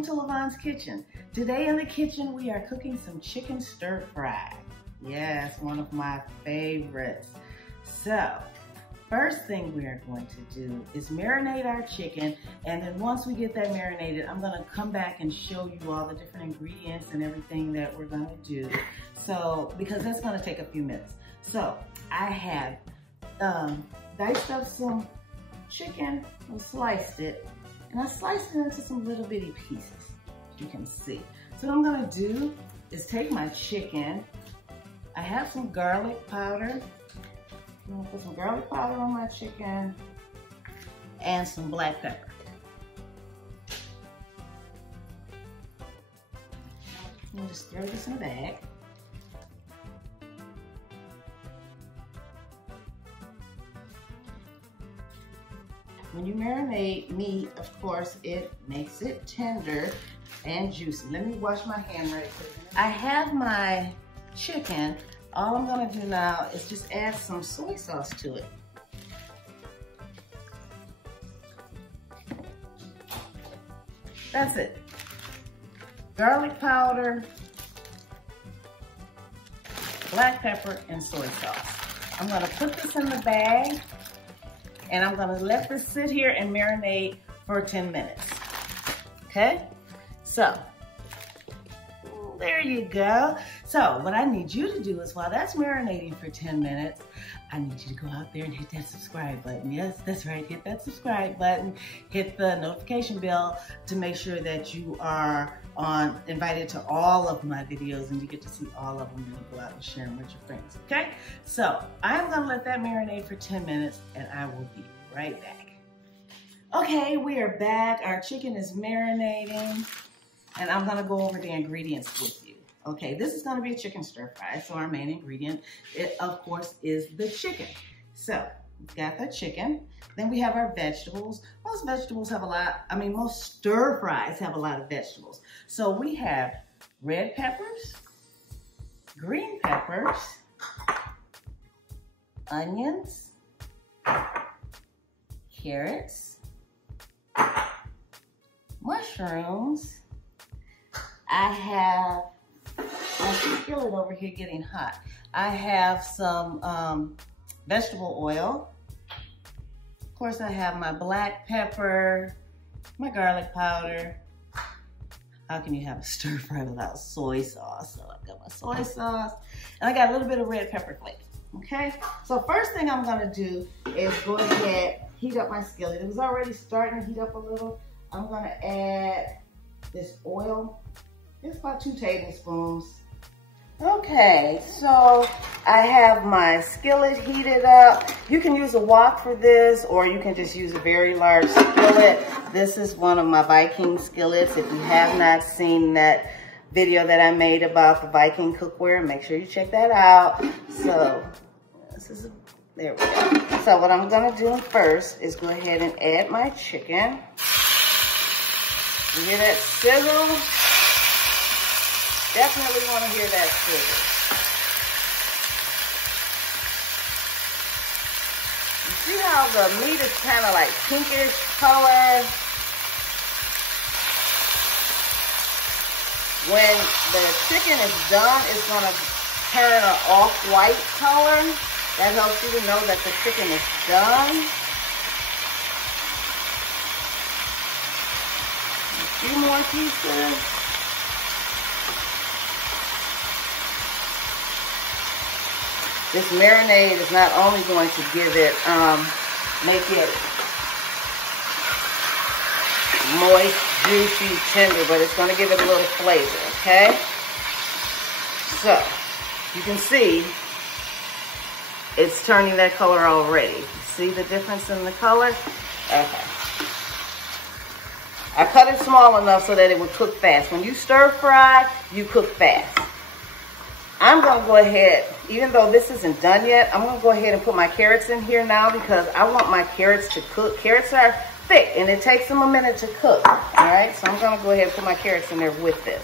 welcome to Lavonne's Kitchen. Today in the kitchen, we are cooking some chicken stir fry. Yes, one of my favorites. So, first thing we are going to do is marinate our chicken, and then once we get that marinated, I'm gonna come back and show you all the different ingredients and everything that we're gonna do. So, because that's gonna take a few minutes. So, I have diced up some chicken and sliced it, and I sliced it into some little bitty pieces, as you can see. So what I'm gonna do is take my chicken. I have some garlic powder. I'm gonna put some garlic powder on my chicken and some black pepper. I'm gonna just throw this in a bag. When you marinate meat, of course, it makes it tender and juicy. Let me wash my hand right quick. I have my chicken. All I'm gonna do now is just add some soy sauce to it. That's it. Garlic powder, black pepper, and soy sauce. I'm gonna put this in the bag, and I'm gonna let this sit here and marinate for 10 minutes, okay? So, there you go. So, what I need you to do is, while that's marinating for 10 minutes, I need you to go out there and hit that subscribe button. Yes, that's right, hit that subscribe button. Hit the notification bell to make sure that you are invited to all of my videos and you get to see all of them and you go out and share them with your friends, okay? So, I'm gonna let that marinate for 10 minutes and I will be right back. Okay, we are back. Our chicken is marinating and I'm gonna go over the ingredients with you. Okay, this is gonna be a chicken stir fry, so our main ingredient, of course, is the chicken. So, we've got the chicken. Then we have our vegetables. Most vegetables have a lot, most stir fries have a lot of vegetables. So we have red peppers, green peppers, onions, carrots, mushrooms. I have my skillet over here getting hot. I have some vegetable oil. Of course, I have my black pepper, my garlic powder. How can you have a stir fry without soy sauce? So I've got my soy sauce, and I got a little bit of red pepper flakes, okay? So first thing I'm gonna do is go ahead, heat up my skillet. It was already starting to heat up a little. I'm gonna add this oil. It's about 2 tablespoons. Okay, so I have my skillet heated up. You can use a wok for this, or you can just use a very large skillet. This is one of my Viking skillets. If you have not seen that video that I made about the Viking cookware, make sure you check that out. So, there we go. So what I'm gonna do first is go ahead and add my chicken. You hear that sizzle? Definitely want to hear that sizzle. You see how the meat is kind of like pinkish color? When the chicken is done, it's going to turn an off-white color. That helps you to know that the chicken is done. A few more pieces. This marinade is not only going to give it, make it moist, juicy, tender, but it's going to give it a little flavor, okay? So, you can see it's turning that color already. See the difference in the color? Okay. I cut it small enough so that it would cook fast. When you stir fry, you cook fast. I'm gonna go ahead, even though this isn't done yet, I'm gonna go ahead and put my carrots in here now because I want my carrots to cook. Carrots are thick and it takes them a minute to cook, all right? So I'm gonna go ahead and put my carrots in there with this.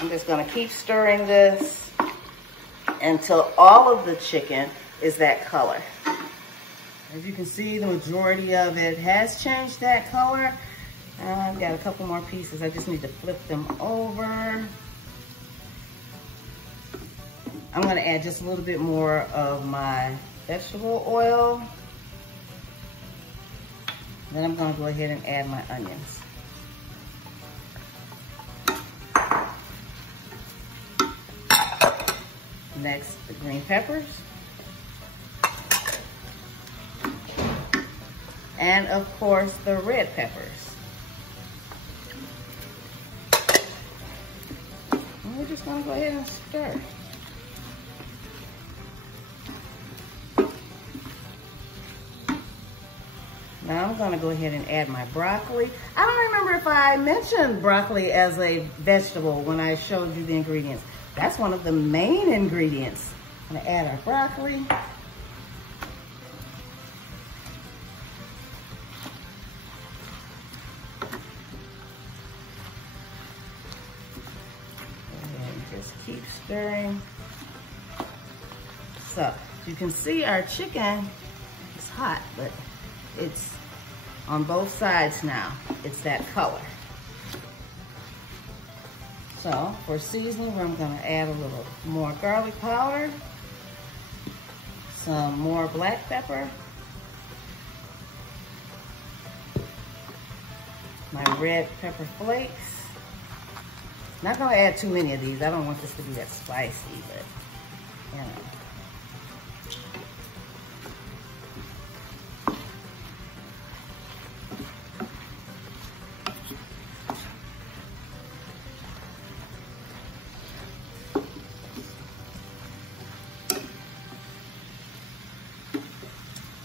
I'm just gonna keep stirring this until all of the chicken is that color. As you can see, the majority of it has changed that color. I've got a couple more pieces. I just need to flip them over. I'm gonna add just a little bit more of my vegetable oil. Then I'm gonna go ahead and add my onions. Next, the green peppers. And of course, the red peppers. And we're just gonna go ahead and stir. Now I'm gonna go ahead and add my broccoli. I don't remember if I mentioned broccoli as a vegetable when I showed you the ingredients. That's one of the main ingredients. I'm gonna add our broccoli. And just keep stirring. So you can see our chicken is hot, but it's on both sides now. It's that color. So for seasoning, I'm gonna add a little more garlic powder, some more black pepper, my red pepper flakes. Not gonna add too many of these. I don't want this to be that spicy, but you know.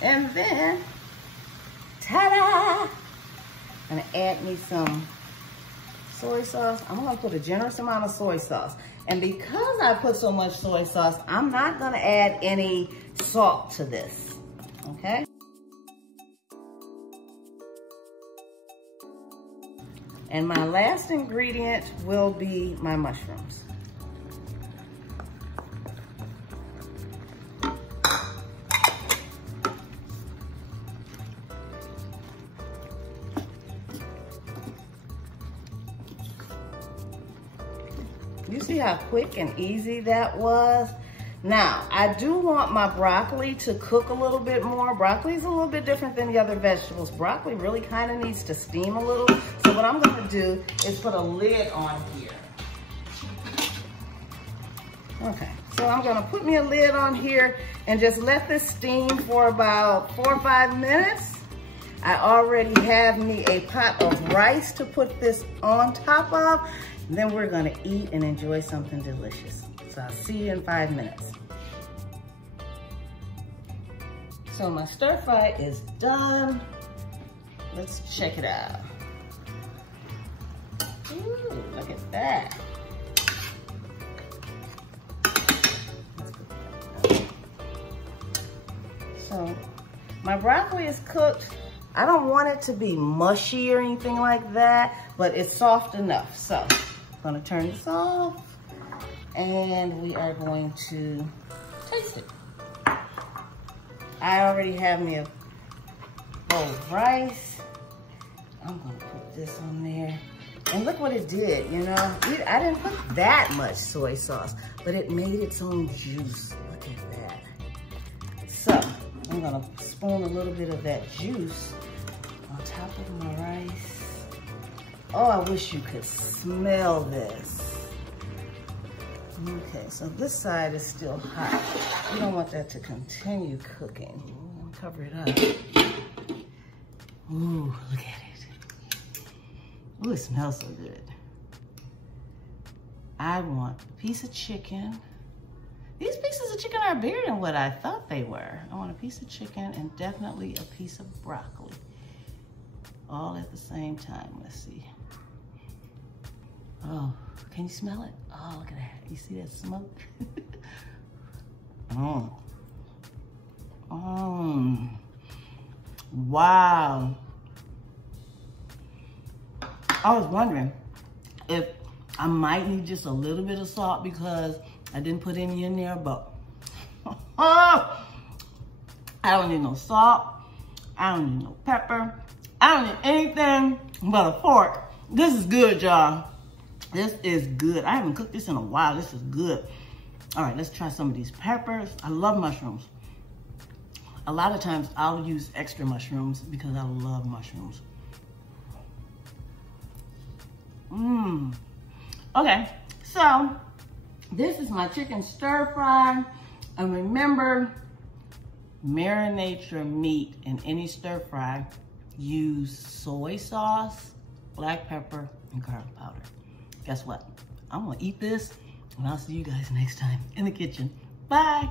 And then, ta-da! I'm gonna add me some soy sauce. I'm gonna put a generous amount of soy sauce. And because I put so much soy sauce, I'm not gonna add any salt to this, okay? And my last ingredient will be my mushrooms. You see how quick and easy that was? Now, I do want my broccoli to cook a little bit more. Broccoli is a little bit different than the other vegetables. Broccoli really kind of needs to steam a little. So what I'm gonna do is put a lid on here. Okay, so I'm gonna put me a lid on here and just let this steam for about 4 or 5 minutes. I already have me a pot of rice to put this on top of. Then we're gonna eat and enjoy something delicious. So I'll see you in 5 minutes. So my stir fry is done. Let's check it out. Ooh, look at that. So my broccoli is cooked. I don't want it to be mushy or anything like that, but it's soft enough. So I'm gonna turn this off and we are going to taste it. I already have me a bowl of rice. I'm gonna put this on there. And look what it did, you know? I didn't put that much soy sauce, but it made its own juice. Look at that. So I'm gonna spoon a little bit of that juice on top of my rice. Oh, I wish you could smell this. Okay, so this side is still hot. You don't want that to continue cooking. I'm gonna cover it up. Ooh, look at it. Ooh, it smells so good. I want a piece of chicken. These pieces of chicken are bigger than what I thought they were. I want a piece of chicken and definitely a piece of broccoli. All at the same time, let's see. Oh, can you smell it? Oh, look at that. You see that smoke? Oh. Oh. Wow. I was wondering if I might need just a little bit of salt because I didn't put any in there, but I I don't need no salt. I don't need no pepper. I don't need anything but a fork. This is good, y'all. This is good. I haven't cooked this in a while. This is good. All right, let's try some of these peppers. I love mushrooms. A lot of times I'll use extra mushrooms because I love mushrooms. Okay, so this is my chicken stir fry. And remember, marinate your meat in any stir fry. Use soy sauce, black pepper, and garlic powder. Guess what? I'm gonna eat this, and I'll see you guys next time in the kitchen. Bye.